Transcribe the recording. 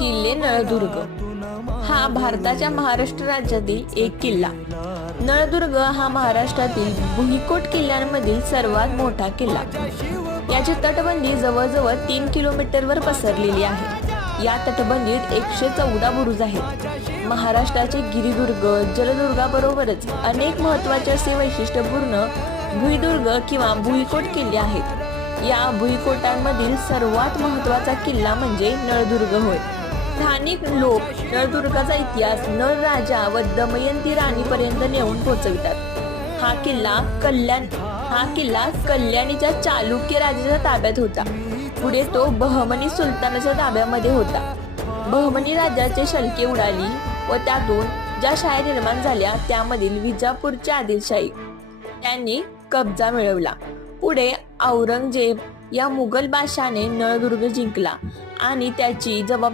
किल्ले नळदुर्ग. हा भारताच्या महाराष्ट्र राज्यातील एक किल्ला. नळदुर्ग हा महाराष्ट्रातील भुईकोट किल्ल्यांमधील सर्वात मोठा किल्ला. याची तटबंदी जवळजवळ तीन किलोमीटरवर पसरलेली आहे. या तटबंदीत एकशे चौदा बुरुज आहेत. महाराष्ट्राचे गिरिदुर्ग जलदुर्गाबरोबरच अनेक महत्त्वाचे असे वैशिष्ट्यपूर्ण भुईदुर्ग किंवा भुईकोट किल्ले आहेत. या भुईकोटांमधील सर्वात महत्त्वाचा किल्ला म्हणजे नळदुर्ग होय. स्थानिक लोक नळदुर्गाचा इतिहास नळ राजा व दमयंती राणीपर्यंत नेऊन पोहोचवितात हा किल्ला कल्याण हा किल्ला कल्याणीच्या चालुक्य राजाच्या ताब्यात होता. पुढे तो बहमनी सुलतानाच्या ताब्यामध्ये होता. बहमनी राजाचे शल्के उडाली व त्यातून ज्या शाळा निर्माण झाल्या त्यामधील विजापूरच्या आदिलशाही त्यांनी कब्जा मिळवला. पुढे औरंगजेब या मुघल बादशाने नळदुर्ग जिंकला आणि त्याची जबाब